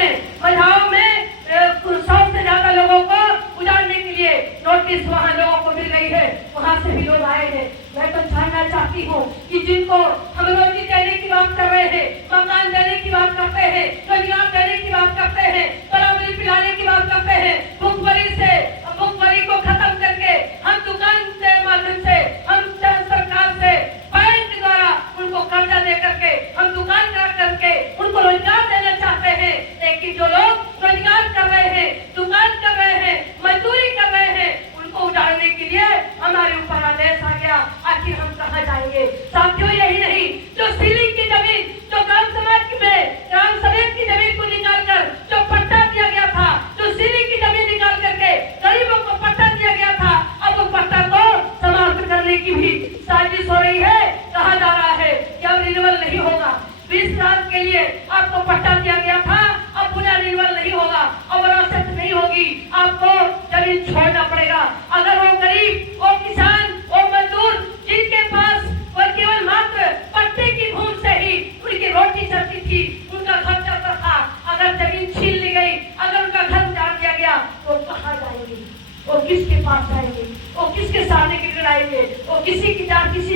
महिलाओं में 100 से ज्यादा लोगों को उजाड़ने के लिए नोटिस वहाँ लोगों को मिल गई है, वहाँ से भी लोग आए हैं। मैं तो जानना चाहती हूँ कि जिनको हम रोजी देने की बात कर रहे हैं, मकान देने की बात करते हैं, रोजगार देने की बात करते हैं, बराबरी पिलाने की बात करते हैं, भुखमरी को खत्म करके हम दुकान के माध्यम से, हम सरकार से, बैंक द्वारा उनको कर्जा दे करके, हम दुकान करके उनको रोजगार देना चाहते हैं। लेकिन जो लोग रोजगार कर रहे हैं, दुकान कर रहे हैं, मजदूरी कर रहे हैं, उनको उजाड़ने के लिए हमारे ऊपर आदेश आ गया। आखिर हम कहाँ जाएंगे? साथियों, यही नहीं, जो सीलिंग की जमीन, जो ग्राम समाज में ग्राम सभा की जमीन को निकाल कर जो पट्टा दिया गया था, जो सीलिंग की जमीन निकाल करके गरीबों को पट्टा दिया गया था, अब वो पट्टा को समाप्त करने की भी साजिश हो रही है। कहा जा रहा है कि अब रिन्यूअल नहीं होगा। 20 साल के लिए आपको पट्टा दिया गया था, अब पुनः रिन्यूअल नहीं होगा, अब वरासत नहीं होगी, आपको जमीन छोड़ना पड़ेगा। अगर वो गरीब, वो किसान, वो मजदूर जिनके पास वो केवल मात्र पट्टे की भूमि से ही उनकी रोटी चलती थी, उनका घर चलता था, अगर जमीन छीन ली गई, अगर उनका घर उजाड़ दिया गया, तो कहाँ जाएंगे? वो किसके पास जाएंगे? वो किसके सामने गिड़गिड़ाएंगे? वो किसी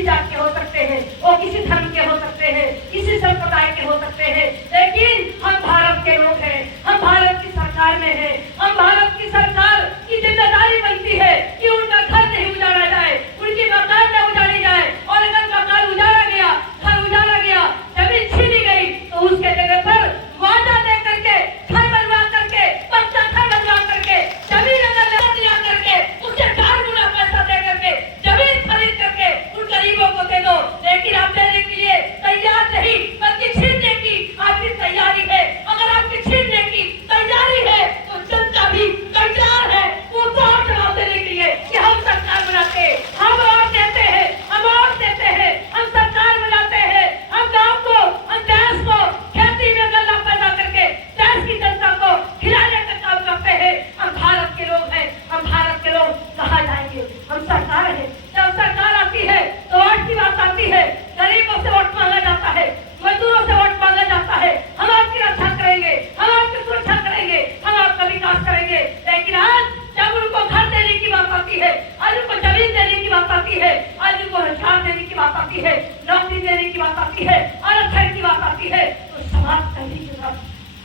जात के हो सकते हैं, वो किसी धर्म के हो सकते हैं, किसी संप्रदाय के हो सकते हैं, लेकिन हम भारत के लोग हैं, हम भारत की सरकार में हैं, हम भारत की सरकार की जिम्मेदारी बनती है कि उनका घर नहीं उजाड़ा जाए, उनकी मकान न उजाड़ी जाए। और अगर मकान उजाड़ा गया, घर उजाड़ा गया, जमीन छीनी गई, तो उसके जगह पर वादा दे करके, घर बनवा करके, पक्का घर बनवा करके, जमीन अगर लिया करके, उससे 4 गुना पैसा दे करके जमीन खरीद करके उन गरीबों को दे दो। लेकिन आप देने के लिए तैयार नहीं, बल्कि छीनने की आपकी तैयारी है। अगर आपकी छीनने की तैयारी है तो जनता भी तैयार है वो वोट देने के लिए कि हम सरकार बनाते हैं, हम वोट देते हैं, हम वोट देते हैं, हम सरकार बनाते हैं, हम गाँव को, हम देश को खेती में गल्ला पैदा करके देश की जनता को खिलाने का काम करते हैं। हम भारत के लोग हैं, हम भारत के लोग कहाँ जाएंगे? हम सरकार है, जब सरकार आती है तो वोट की बात आती है, गरीबों से वोट मांगा जाता है, मजदूरों से वोट मांगा जाता है, हम आपकी रक्षा करेंगे, हम आपकी सुरक्षा करेंगे, हम आपका विकास करेंगे। लेकिन आज जब उनको घर देने की बात आती है, आज उनको जमीन देने की बात आती है, आज उनको रोजगार देने की बात आती है, नौकरी देने की बात आती है, आरक्षण की बात आती है, तो समाज कहीं की तरफ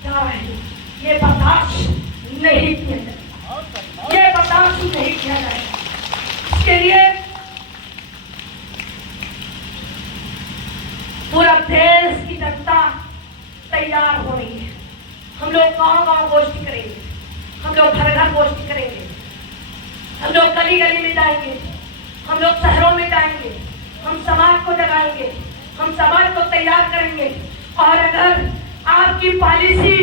जा रहा है। ये बर्दाश्त नहीं किया जाएगा, ये बर्दाश्त नहीं किया जाएगा। इसके लिए पूरा देश की जनता तैयार हो रही है। हम लोग गांव-गांव गोष्ठी करेंगे, हम लोग घर-घर गोष्ठी करेंगे, हम लोग गली-गली में जाएंगे, हम लोग शहरों में जाएंगे, हम समाज को जगाएंगे, हम समाज को तैयार करेंगे। और अगर आपकी पॉलिसी